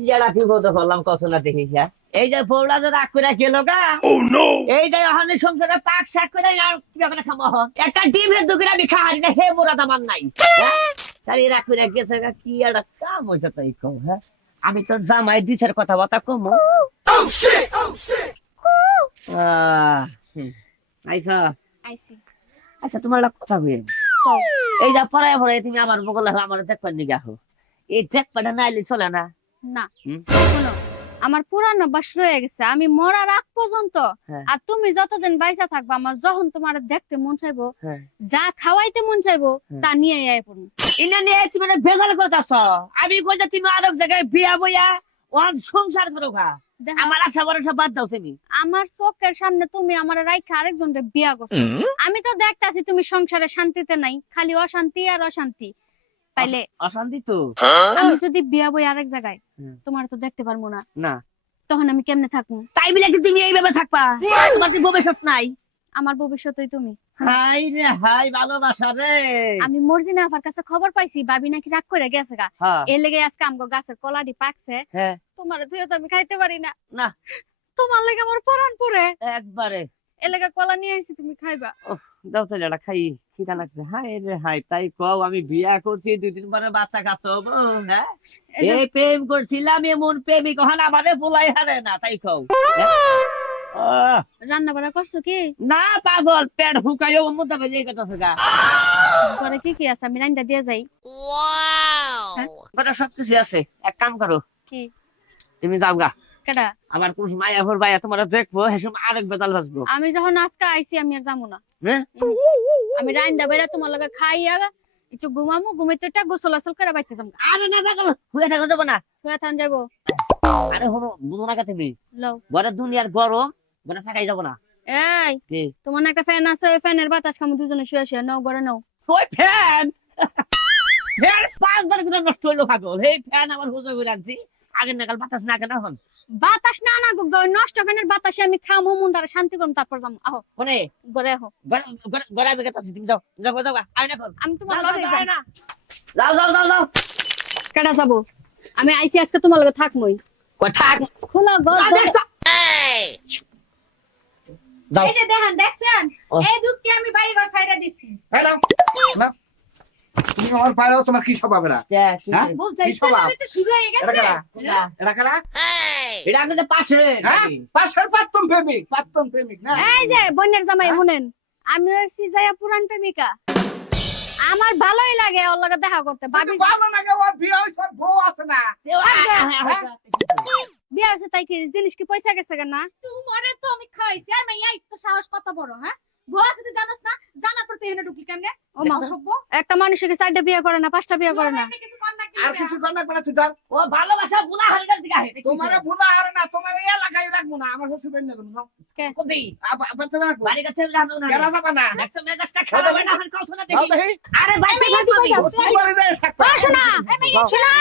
কি জানা কি বলতে পারলাম দেখি হ্যাঁ এই যে বউরা যে রাগ করে গেল গা। এই যে ওখানে সংসারে পাক শাক করে আর কি ব্যাপারে খামো একটা ডিমের আমি খাহারি না হে মোরা দামান নাই। হ্যাঁ? চালিয়ে রাগ করে গেছে গা কি একটা কাম হয়েছে তাই কম হ্যাঁ? আমি তোর জামাই দিছের কথা বার্তা কমো। আইসা আচ্ছা তোমার কথা হয়ে এই যা পড়ায় পড়ে তুমি আমার বগল আমার দেখবার নিয়ে গেছো এই দেখবাটা না এলে চলে না। না শোনো আমার পুরানো বাস রয়ে গেছে আমি মরার আগ পর্যন্ত হ্যাঁ। আর তুমি যতদিন বাইসা থাকবা আমার যখন তোমার দেখতে মন চাইব হ্যাঁ। যা খাওয়াইতে মন চাইব হ্যাঁ। তা নিয়ে আয় পড়ুন ইনা নিয়ে তুমি মানে ভেজাল করতেছ। আমি কইতে তুমি আরেক জায়গায় বিয়া বইয়া ওয়ান সংসার করো খা আমার আশা ভরসা বাদ দাও তুমি। আমার চোখের সামনে তুমি আমার রাইখা আরেকজনকে বিয়া করছ। আমি তো দেখতাছি তুমি সংসারে শান্তিতে নাই খালি অশান্তি আর অশান্তি। তাইলে অশান্তি তো। আমি যদি বিয়া বই আরেক জায়গায় তোমার তো দেখতে পারব না। না। তখন আমি কেমনে থাকব? তাই বলে কি তুমি এইভাবে থাকবা? তোমার কি ভবিষ্যৎ নাই? আমার ভবিষ্যতই তুমি। হাই রে হাই ভালোবাসা রে। আমি মর্জিনা আপার কাছে খবর পাইছি বাবি নাকি রাগ করে গেছে গা। হ্যাঁ, এর লেগে আজকে আমগো গাছের কলাটি পাকছে। হ্যাঁ। তোমার তুইও তো আমি খাইতে পারি না। না। তোমার লেগে আমার পরান পরে একবারে। এর লেগে কলা নিয়ে আইছি তুমি খাইবা। দাও তো এটা খাই খিদা লাগছে। হাই রে হাই তাই কও আমি বিয়া করছি দুই দিন পরে বাচ্চা কাচ্চা হব হ্যাঁ? এই প্রেম করছিলাম এমন প্রেমিক হন আমারে বলাই হারে না তাই কও। হ্যাঁ? আহ, রান্না বাড়া করছ কি? না পাগল পেট হুকাইও মধ্যে বেজে গেছে গা ঘরে কি কি আছে? আমি রান্না দিয়ে যাই। ওটা সব কিছু আছে। এক কাম করো। কি? তুমি যাও গা। কেডা? কোন সময় এভর ভাইয়া তোমার দেখব সে সময় আরেক বেতাল বাসবো আমি যখন আজকে আইছি আমি আর যাব না? আমি রান্না বেড়া তোমার লগে খাইয়া একটু ঘুমামু ঘুমাইতে একটা গোসল আসল করে বাইতে যাব আরে না পাগল হয়ে থাকো যাব না। হয়ে থান যাব আরে হলো বুঝো না কা তুমি। লও। ঘরে দুনিয়ার গরম ঘরে থাকাই যাব না। এই তোমার একটা ফ্যান আছে ওই ফ্যানের বাতাস খামু দুজনে শুয়ে শুয়ে। নাও ঘরে নাও। ওই ফ্যান! ফ্যান পাঁচবার করে নষ্ট হইল পাগল। এই ফ্যান আমার হুজো করে আনছি। আগে নাগাল বাতাস না কেন হন বাতাস না না গো নষ্ট ফ্যানের বাতাসে আমি খামু মুন্ডারে শান্তি করুম তারপর যাব আহো। কোনে? ঘরে আহো। ঘরে আমি গেতাছি তুমি যাও। যাও যাও আয় না কর আমি তোমার লগে যাই। না। যাও যাও যাও যাও। কেডা যাব? আমি আইছি আজকে তোমার লগে থাকমই। কই থাক? খোলা গো এই! যে দেখেন দেখছেন। এই দুধকে আমি আমার পায়রাও তোমার কি স্বভাব এরা? কি হ্যাঁ? রে? বুঝাই কি স্বভাব? তো শুরু হয়ে এরা গেছে কারা? কোনটা? এরা কারা? এটা আমাদের পাশে হ্যাঁ? পাশের প্রাক্তন প্রেমিক প্রাক্তন প্রেমিক না? এই যে বোনের জামাই হ্যাঁ? শুনেন। আমি হচ্ছি যাইয়া পুরান প্রেমিকা। আমার ভালোই লাগে ওর লগে দেখা করতে। ভাবি ভালো লাগে ও বিয়ে হইছে বউ আছে না। বিয়ে হয়েছে তাই কি জিনিস কি পয়সা গেছে কেন না? তোমারে তো আমি খাইছি আর মাইয়া একটু সাহস কত বড় হ্যাঁ? বয়স তুই জানাস না জানার পর তুই এখানে ঢুকলি কেন ও মা। সভ্য। একটা মানুষকে চারটা বিয়ে করে না পাঁচটা বিয়ে করে না। কিছু আর জানা করে তুই ধর ও ভালোবাসা বুলা হারডার দিকে আহে তোমারে ভুলা হারে না তোমার এই এলাকায় রাখব না আমার শ্বশুর বাড়ি না কবি। বাড়ি কাছে রাখব না। কেরা যাবে না? দেখছ মেজাজটা খারাপ না আমার কথা না দেখি দেখি। আরে ভাই তুই কই যাস? শ্বশুর বাড়ি যাই থাকবা ও শোনা। শোনা।